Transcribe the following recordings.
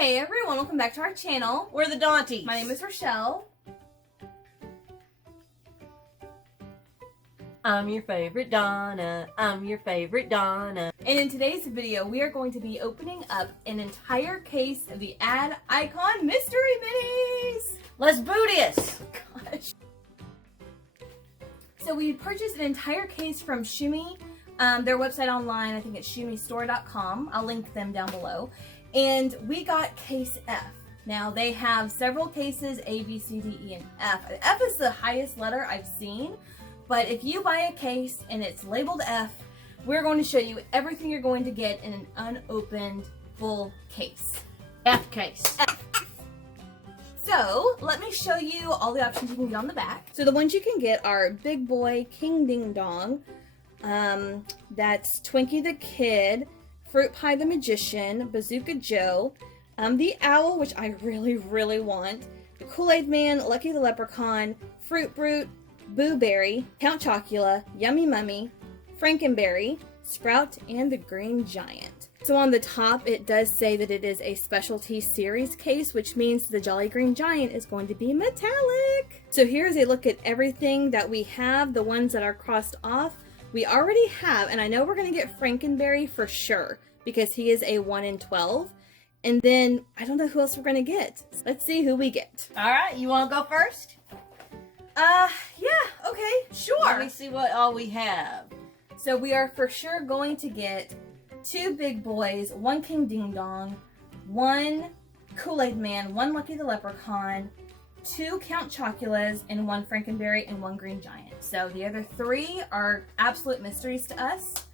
Hey everyone, welcome back to our channel. We're the Dawnties. My name is Rochelle. I'm your favorite Donna. I'm your favorite Donna. And in today's video, we are going to be opening up an entire case of the Ad Icon Mystery Minis. Let's boo this. Gosh. So we purchased an entire case from Shumi. Their website online, I think it's shumistore.com. I'll link them down below. And we got case F. Now they have several cases, A, B, C, D, E, and F. F is the highest letter I've seen. But if you buy a case and it's labeled F, we're going to show you everything you're going to get in an unopened full case. F case. F. So, let me show you all the options you can get on the back. So the ones you can get are Big Boy, King Ding Dong, that's Twinkie the Kid, Fruit Pie the Magician, Bazooka Joe, the Owl, which I really want, the KoolAid Man, Lucky the Leprechaun, Fruit Brute, Boo Berry, Count Chocula, Yummy Mummy, Frankenberry, Sprout, and the Green Giant. So on the top, it does say that it is a specialty series case, which means the Jolly Green Giant is going to be metallic. So here's a look at everything that we have, the ones that are crossed off. We already have, and I know we're going to get Frankenberry for sure, because he is a 1 in 12. And then, I don't know who else we're going to get. So let's see who we get. Alright, you want to go first? Yeah, okay, sure. Let me see what all we have. So we are for sure going to get 2 Big Boys, 1 King Ding Dong, 1 KoolAid Man, 1 Lucky the Leprechaun, 2 Count Choculas, and 1 Frankenberry, and 1 Green Giant. So the other 3 are absolute mysteries to us.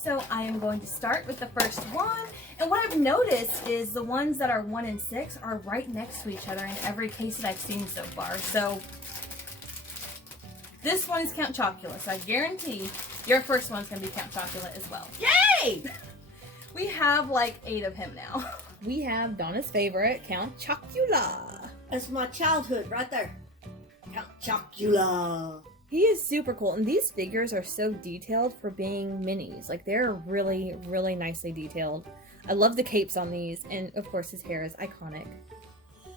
So I am going to start with the first one. And what I've noticed is the ones that are 1 and 6 are right next to each other in every case that I've seen so far. So this one is Count Chocula, so I guarantee your first one's going to be Count Chocula as well. Yay! We have like 8 of him now. We have Donna's favorite, Count Chocula. That's my childhood right there. Count Chocula. He is super cool, and these figures are so detailed for being minis. Like, they're really nicely detailed. I love the capes on these, and of course his hair is iconic.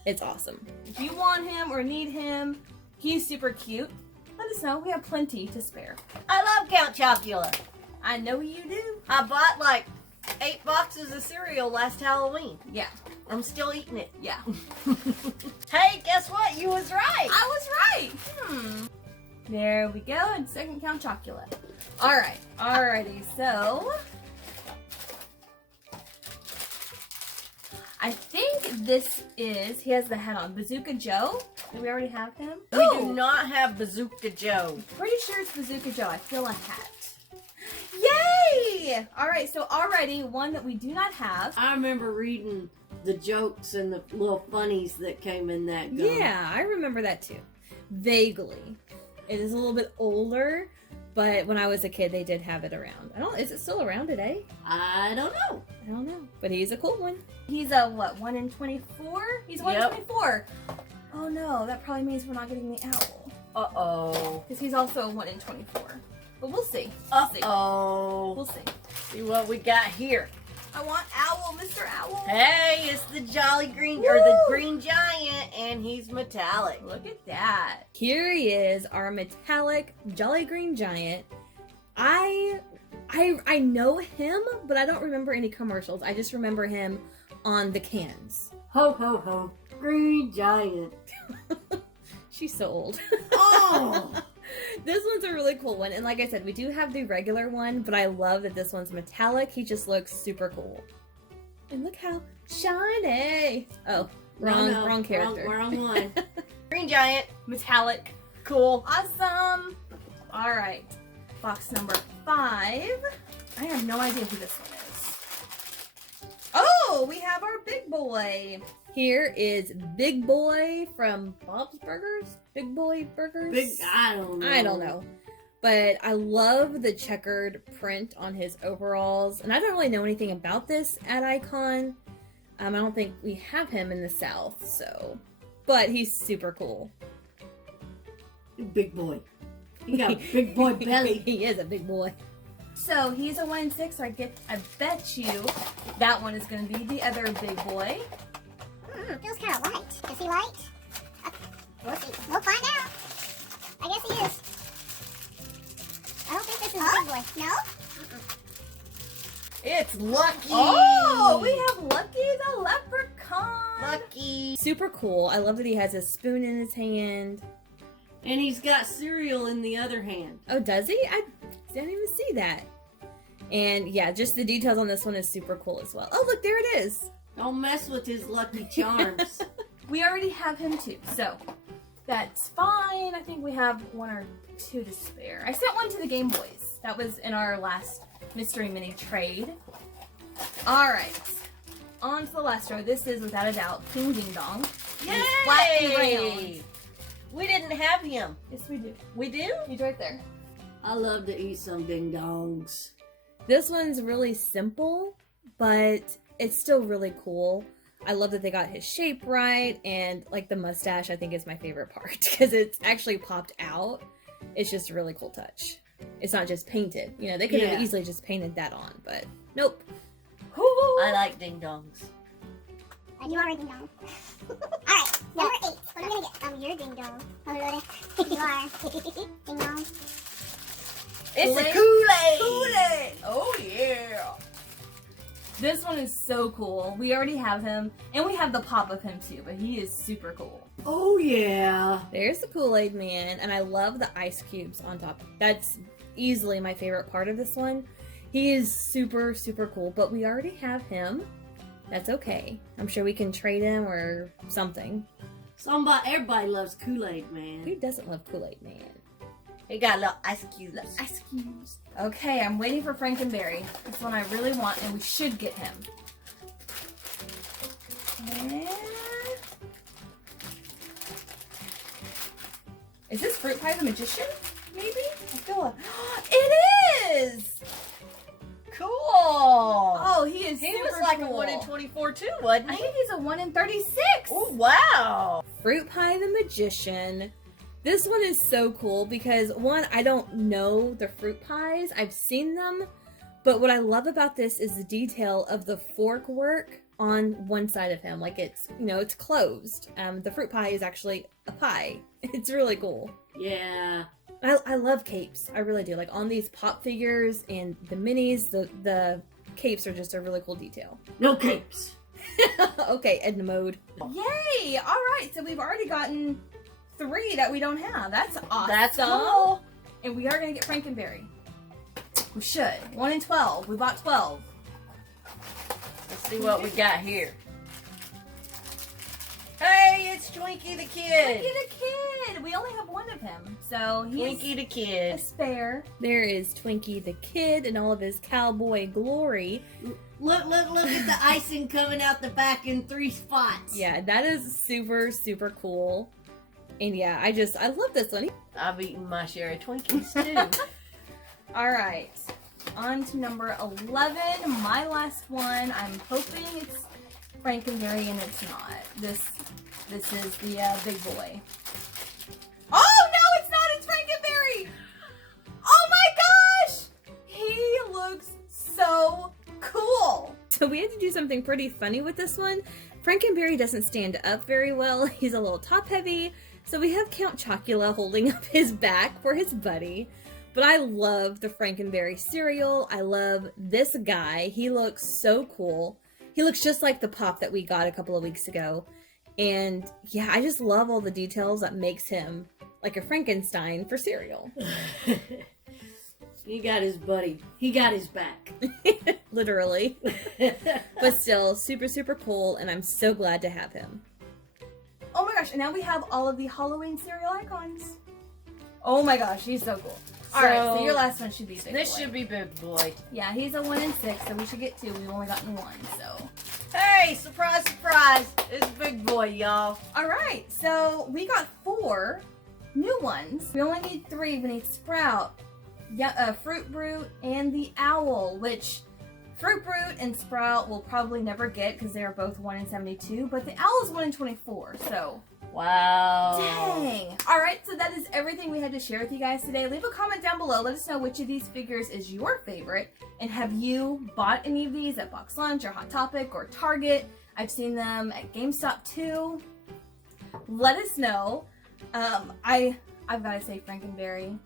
It's awesome. If you want him or need him, he's super cute. Let us know. We have plenty to spare. I love Count Chocula. I know you do. I bought like 8 boxes of cereal last Halloween. Yeah. I'm still eating it. Yeah. Hey, guess what? You was right. I was right. There we go. And second Count Chocula. Alright. Alrighty. So I think this is, he has the hat on, Bazooka Joe. Do we already have him? We do not have Bazooka Joe. Pretty sure it's Bazooka Joe. I feel a hat. Yay! Alright, so already one that we do not have. I remember reading the jokes and the little funnies that came in that gum. Yeah, I remember that too. Vaguely. It is a little bit older, but when I was a kid, they did have it around. Is it still around today? I don't know. I don't know, but he's a cool one. He's a, what, 1 in 24? He's 1 in 24. Oh no, that probably means we're not getting the owl. Uh-oh. Because he's also a 1 in 24. But we'll see. Uh-oh. We'll see. See what we got here. I want Owl, Mr. Owl. Hey, it's the Jolly Green, or the Green Giant, and he's metallic. Look at that. Here he is, our metallic Jolly Green Giant. I know him, but I don't remember any commercials. I just remember him on the cans. Ho, ho, ho. Green Giant. She's so old. Oh! This one's a really cool one, and like I said, we do have the regular one, but I love that this one's metallic. He just looks super cool. And look how shiny! Oh, wrong character. Wrong one. Green Giant. Metallic. Cool. Awesome! Alright, box number 5. I have no idea who this one is. Oh, we have our big boy. Here is Big Boy from Bob's Burgers? Big Boy Burgers? I don't know. I don't know. But I love the checkered print on his overalls. And I don't really know anything about this Ad Icon. I don't think we have him in the South, so. But he's super cool. Big boy. He got a big boy belly. He is a big boy. So he's a 1 in 6. So I bet you that one is going to be the other big boy. Feels kind of light. Is he light? We'll see. We'll find out. I guess he is. I don't think this is a big boy. No? It's Lucky. Oh, we have Lucky the leprechaun. Lucky. Super cool. I love that he has a spoon in his hand. And he's got cereal in the other hand. Oh, does he? I didn't even see that. And yeah, just the details on this one is super cool as well. Oh, look, there it is. Don't mess with his Lucky Charms. We already have him too, so that's fine. I think we have 1 or 2 to spare. I sent one to the Game Boys. That was in our last mystery mini trade. All right, on to the last row. This is without a doubt King Ding Dong. Yay! Flat and round. We didn't have him. Yes, we do. We do? He's right there. I love to eat some ding dongs. This one's really simple, but it's still really cool. I love that they got his shape right, and like the mustache I think is my favorite part because it's actually popped out. It's just a really cool touch. It's not just painted. You know, they could have easily just painted that on, but nope. I like ding dongs. You are a ding dong. Alright, number 8. What am I gonna get? You're a ding dong. Oh, Lord. You are. Ding dong. It's Kool-Aid? a Kool-Aid. Kool-Aid! Oh yeah! This one is so cool. We already have him, and we have the pop of him too, but he is super cool. Oh yeah. There's the KoolAid Man, and I love the ice cubes on top. That's easily my favorite part of this one. He is super, super cool, but we already have him. That's okay. I'm sure we can trade him or something. Everybody loves Kool-Aid Who Man. doesn't love KoolAid Man? He got little ice cubes. Ice cubes. Okay, I'm waiting for Frankenberry. This one I really want, and we should get him. And... Is this Fruit Pie the Magician? Maybe? I feel like... It is! Cool. Oh, he is He super was like cool. a 1 in 24 too, wasn't I he? think he's a 1 in 36. Oh wow. Fruit Pie the Magician. This one is so cool because, one, I don't know the fruit pies. I've seen them. But what I love about this is the detail of the fork work on one side of him. Like it's, you know, it's closed. The fruit pie is actually a pie. It's really cool. Yeah. I love capes. I really do. Like on these pop figures and the minis, the capes are just a really cool detail. No capes. Okay, Edna mode. Yay! All right, so we've already gotten 3 that we don't have. That's awesome. That's cool. And we are gonna get Frankenberry. We should. 1 in 12. We bought 12. Let's see what we got here. Hey, it's Twinkie the Kid. Twinkie the Kid! We only have 1 of him, so he's Twinkie the a Kid. spare. There is Twinkie the Kid in all of his cowboy glory. Look at the icing coming out the back in 3 spots. Yeah, that is super, super cool. And yeah, I love this one. I've eaten my share of Twinkies too. All right, on to number 11, my last one. I'm hoping it's Frankenberry, and it's not. This is the big boy. Oh no, it's not. It's Frankenberry. Oh my gosh, he looks so cool. So we had to do something pretty funny with this one. Frankenberry doesn't stand up very well. He's a little top heavy. So we have Count Chocula holding up his back for his buddy. But I love the Frankenberry cereal. I love this guy. He looks so cool. He looks just like the pop that we got a couple of weeks ago. And yeah, I just love all the details that makes him like a Frankenstein for cereal. He got his buddy. He got his back. Literally. But still, super, super cool. And I'm so glad to have him. Oh my gosh, and now we have all of the Halloween cereal icons. Oh my gosh, he's so cool. Alright, so your last one should be Big This Boy. should be Big Boy. Yeah, he's a 1 in 6, so we should get 2. We've only gotten 1, so. Hey, surprise, surprise. It's Big Boy, y'all. Alright, so we got 4 new ones. We only need 3. We need Sprout, Fruit Brute, and the Owl, which Fruit Brute and Sprout will probably never get because they are both 1 in 72, but the Owl is 1 in 24, so. Wow. Dang. Alright, so that is everything we had to share with you guys today. Leave a comment down below. Let us know which of these figures is your favorite. And have you bought any of these at Box Lunch or Hot Topic or Target? I've seen them at GameStop too. Let us know. I've got to say Frankenberry.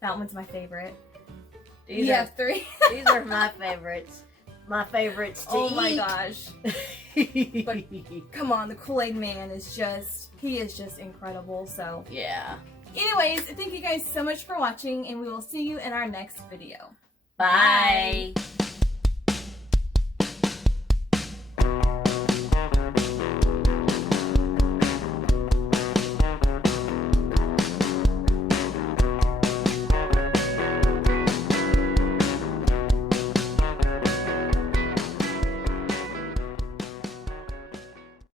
That one's my favorite. These You are have 3. these are my favorites. My favorites to Oh eat. my gosh. But come on, the KoolAid Man is he is just incredible. So yeah. anyways, thank you guys so much for watching, and we will see you in our next video. Bye. Bye.